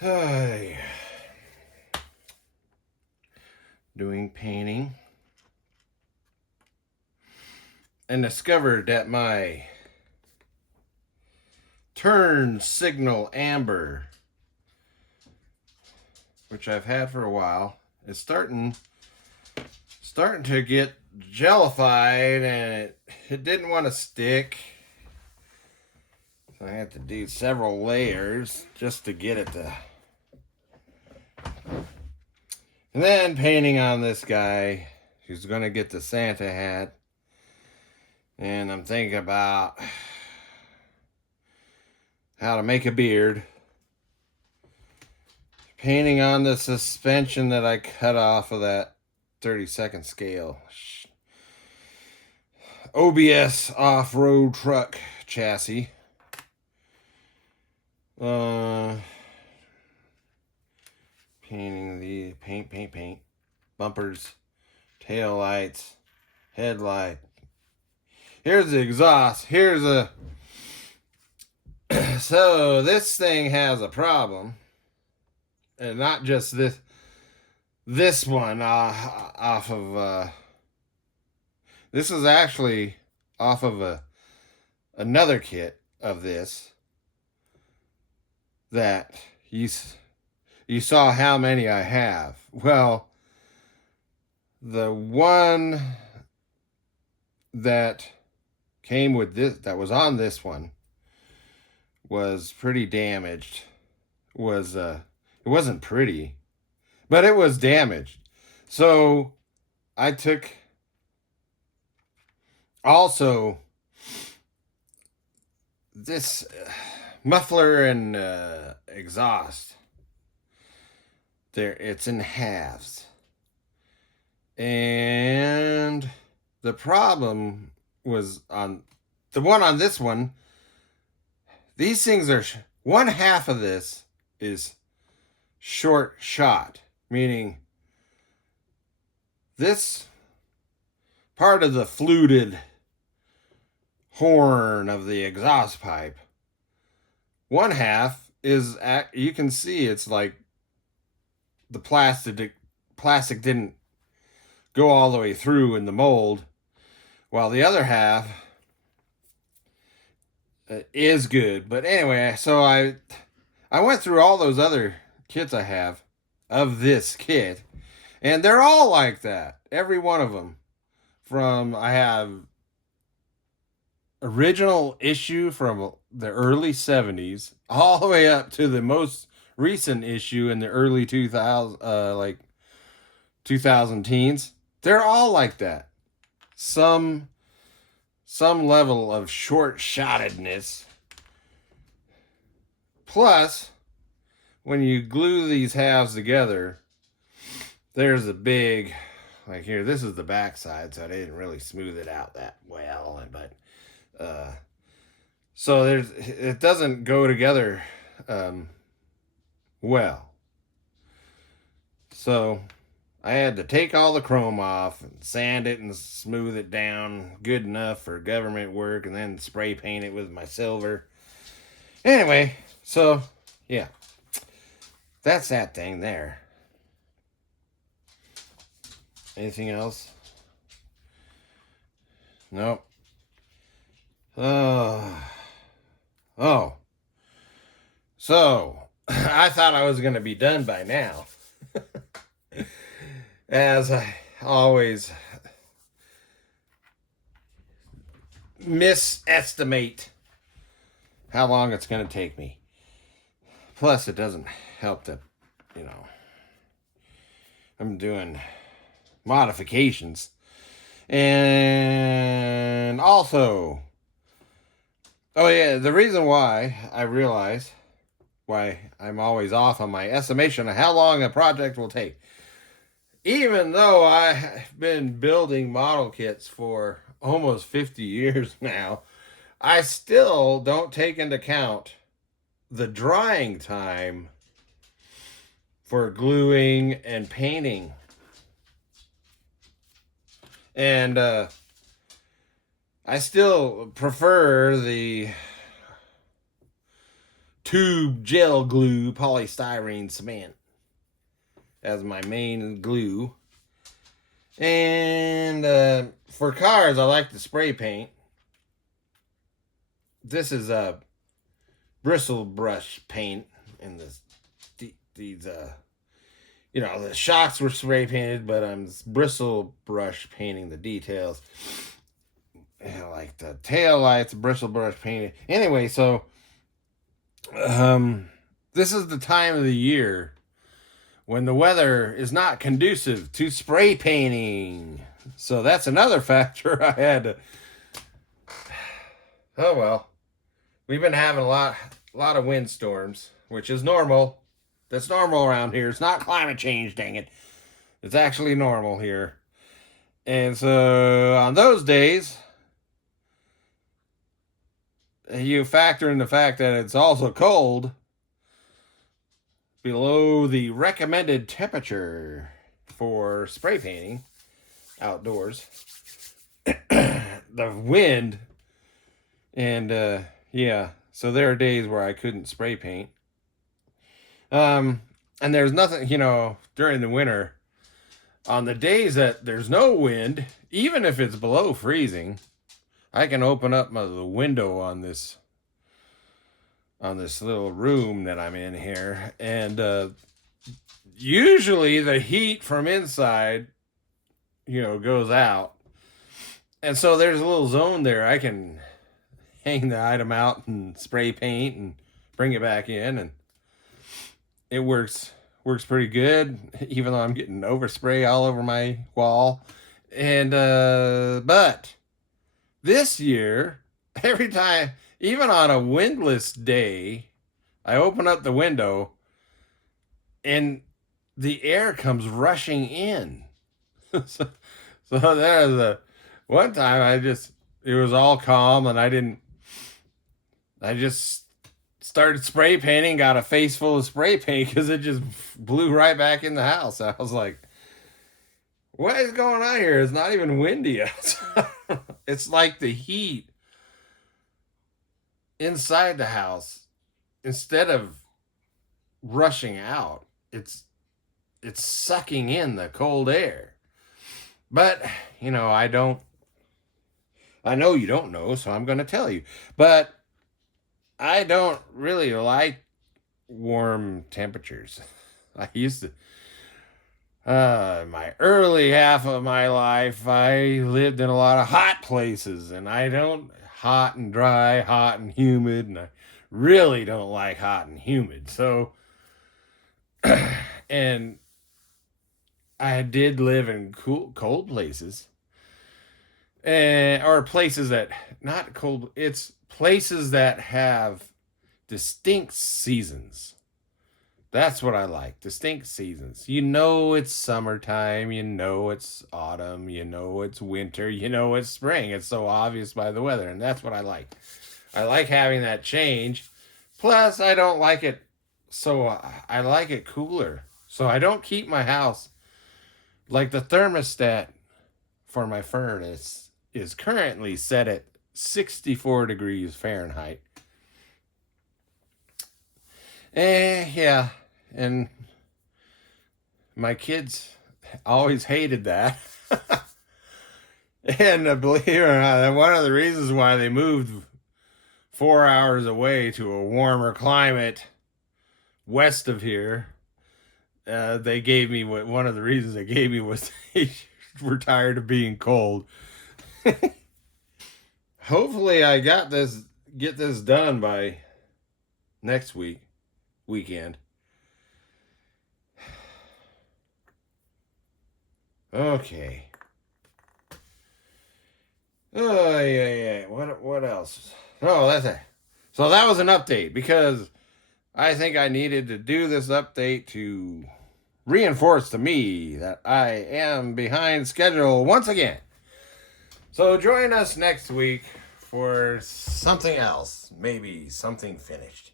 Hi. Doing painting. And discovered that my turn signal amber, which I've had for a while, is starting to get jellified, and it didn't want to stick. So I had to do several layers just to get it to. And then painting on this guy who's going to get the Santa hat. And I'm thinking about how to make a beard. Painting on the suspension that I cut off of that 32nd scale OBS off-road truck chassis. Painting the paint bumpers, tail lights, headlight. Here's the exhaust. Here's a so this thing has a problem, and not just this one off of this is actually off of another kit of this that you saw how many I have. Well, the one that came with this, that was on this one, was pretty damaged. It wasn't pretty, but it was damaged. So I took also this muffler and exhaust. There, it's in halves. And the problem was on the one on this one. These things are, one half of this is short shot, meaning this part of the fluted horn of the exhaust pipe, one half is, you can see it's like the plastic didn't go all the way through in the mold, while the other half is good. But anyway, so I went through all those other kits I have of this kit, and they're all like that. Every one of them. I have original issue from the early 70s all the way up to the most recent issue in the early 2000 teens. They're all like that. Some level of short-shottedness. Plus, when you glue these halves together, there's a big, like here, this is the back side, so I didn't really smooth it out that well, but so it doesn't go together well. So I had to take all the chrome off and sand it and smooth it down good enough for government work, and then spray paint it with my silver. Anyway, so yeah, that's that thing there. Anything else? Nope. Oh. So, I thought I was going to be done by now. As I always misestimate how long it's going to take me. Plus, it doesn't help that, I'm doing modifications. And also, oh yeah, the reason why I realize why I'm always off on my estimation of how long a project will take. Even though I've been building model kits for almost 50 years now, I still don't take into account the drying time for gluing and painting. And I still prefer the tube gel glue, polystyrene cement as my main glue. And for cars, I like to spray paint. This is a bristle brush paint, and these the shocks were spray painted, but I'm bristle brush painting the details. Like the tail lights, bristle brush painted. Anyway, so this is the time of the year when the weather is not conducive to spray painting. So that's another factor I had to. Oh well, we've been having a lot of windstorms, which is normal. That's normal around here. It's not climate change, dang it. It's actually normal here. And so on those days, you factor in the fact that it's also cold below the recommended temperature for spray painting outdoors. The wind, and so there are days where I couldn't spray paint. And there's nothing, during the winter, on the days that there's no wind, even if it's below freezing, I can open up the window on this little room that I'm in here, and usually the heat from inside, goes out. And so there's a little zone there. I can hang the item out and spray paint and bring it back in, and it works pretty good, even though I'm getting overspray all over my wall. And but this year, every time, even on a windless day, I open up the window and the air comes rushing in. so there's one time it was all calm, and I just started spray painting, got a face full of spray paint because it just blew right back in the house. I was like, what is going on here? It's not even windy outside. It's like the heat inside the house, instead of rushing out, it's sucking in the cold air. But I know you don't know, so I'm going to tell you. But I don't really like warm temperatures. I used to, my early half of my life, I lived in a lot of hot places, and I don't, hot and dry, hot and humid, and I really don't like hot and humid. So, and I did live in cold places, or places that, not cold, it's places that have distinct seasons. That's what I like. Distinct seasons. It's summertime. It's autumn. It's winter. It's spring. It's so obvious by the weather. And that's what I like. I like having that change. Plus, I don't like it. So I like it cooler. So I don't keep my house, like the thermostat for my furnace is currently set at 64 degrees Fahrenheit. And my kids always hated that. And believe it or not, one of the reasons why they moved 4 hours away to a warmer climate west of here, they gave me one of the reasons they gave me was they were tired of being cold. Hopefully I get this done by next weekend. Okay. Oh yeah. What else? Oh, that's it. So that was an update, because I think I needed to do this update to reinforce to me that I am behind schedule once again. So join us next week for something else, maybe something finished.